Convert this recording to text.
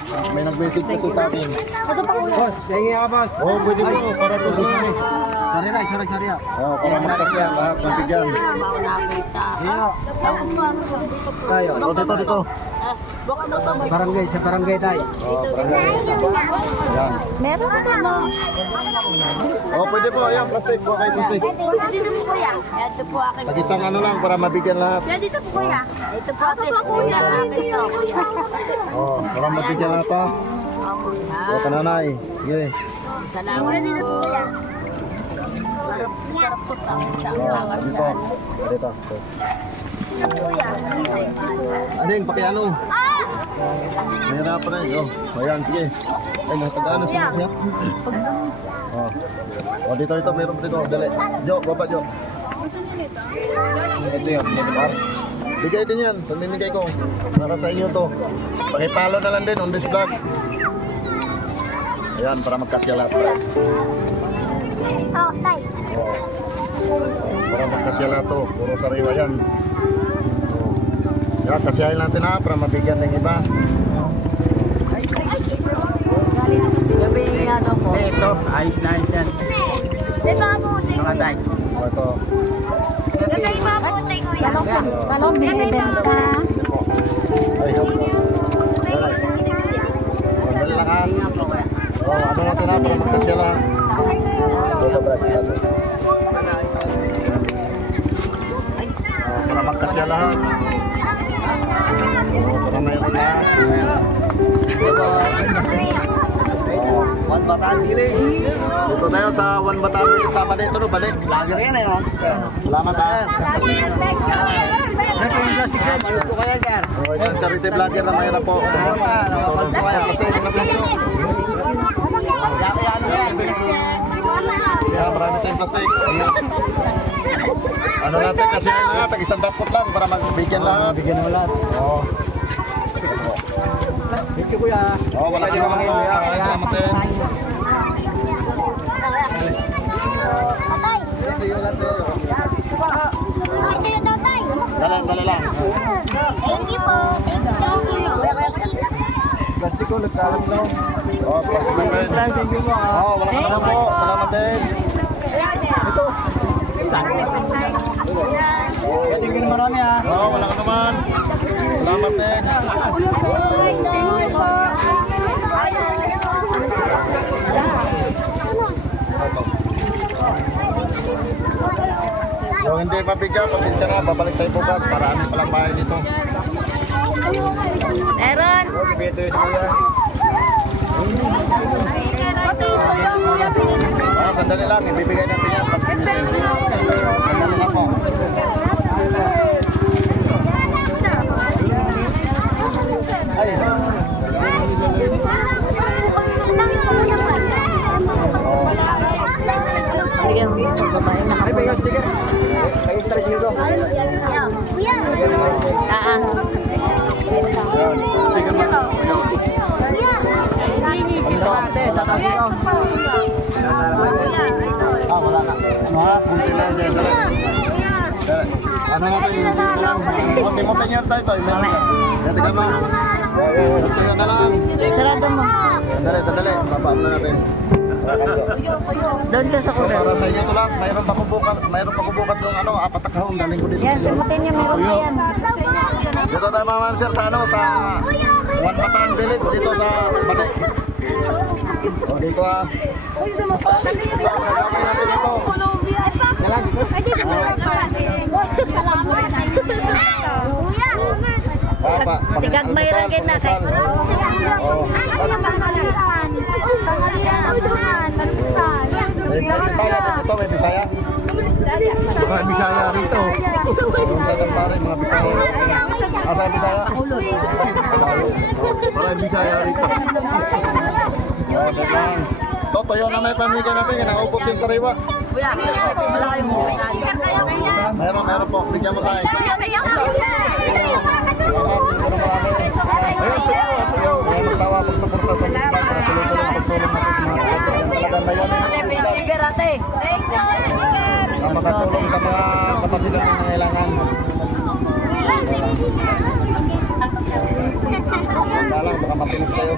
salamat. May nag-message kasi sa akin. Boss, tingin ka boss. Oo, pwede po. Para to sa sili. Sariya, sariya. Oo, para magkasya lahat ng bigyan. Tayo. O, dito. Barangay, sa barangay tayo. Oo, barangay. Yan. Meron ka na. Oo, pwede po. Ayan, plastic po kayo, plastic. Dito po kuya. Ito po akin. Pag-isang ano lang para mabigyan lahat. Yan dito po kuya. Ito po akin. Kuya, akin to kuya. Oo, para mabigyan lahat ha. O, kananay. Sige. Salamat. Kuya dito po kuya. Sarap po sa Oo, dito. Dito. kuya. Ading, pakiano. Mahirapan na yun. Ayan, sige. Ay, natagano siya. O, dito, meron pa dito. Dali. Jo, baba, Jo. Ito yun, bigay din yan. Pamimigay ko. Para sa inyo to. Pakipalo na lang din on this vlog. Ayan, para magkasya lahat. Oh, tay. Oo. Para magkasya lahat to. Puro sariwa yan. Yan, kasyahin natin ha. Para mabigyan ng iba. Gabi nga daw po. Ito, ayos na yan. Di ba po, tay? Mga tay. O, ito. Gabi ba po, tay kuya? Talong binibenta. Ay, help po. Dali. O, dali lang ha. O, ano natin ha. Para magkasya lahat. Ito, Brad. Para magkasya lahat. O, para mayroon lahat. One Bataan Village. Dito na yun sa One Bataan Village. Sama dito no, balik. Lager yan eh, no? Salamat ha. Manood ko kaya, sir. O, isang charity vlogger na mahirap po. Tulong po kayo. Basta yun na sasyo. Kaya ano yan? Kaya marami tayong plastic. Ano natin kasi ay lahat. Tag-isang dapot lang para magbigyan lahat. Bigyan mo lahat. Oo. Thank you, kuya. Oo, wala ka naman po. Salamat din. Dali lang. Thank you po. Thank you. Plastic ko, nagkalat na. Oo, plastic lang din. Thank you po. Oo, wala ka naman po. Salamat din. Thank you marami ha. Oo, wala ka naman. Salamat din. Kung hindi mabigyan, pasensya na. Babalik tayo bukas. Marami palang bahay dito. Meron. Sandali lang. Ibibigay natin yan. Sandali lang po. Ay. Bigyan mo sa babae. May sticker. May interest nito. Kuya. Yan. Sticker man. Wala na. Ano ha? Kunti lang dyan. Dali. Ano natin yung music lang? O, si mo penyar tayo ito. Meron ka. Yan, tigam na. Ito yun na lang. Sarado mo. Sandali. Babaan na natin. Doon ka sa kuya. Para sa inyo ito lahat. Mayroon pa ko bukas ng ano, apat na kahong. Daling ko dito. Yan, sagutin niya. Meron pa yan. Dito tayo mga ma'am sir sa ano, sa One Bataan Village. Dito sa Bade. O, dito ha. Gagawin natin ito. Tigag may ragin na kay. Oo. May Bisaya dito, may Bisaya. Baka Bisaya rito. Meron sa Dampare, mga Bisaya. Asa Bisaya? Baka Bisaya rito. Okay lang. Totoyo na may pamigay natin, kinaupos yung sariwa. Kuya, wala kayong Meron po, bigyan mo sa akin. Salamat, siguro marami. Ayun, magsawa pagsuporta sa mga para tuloy-tuloy pagtulong natin sa mga kapatid. Talagang layunin natin na makatulong sa mga kapatid na nangailangan. Dalang, baka matinig kayo.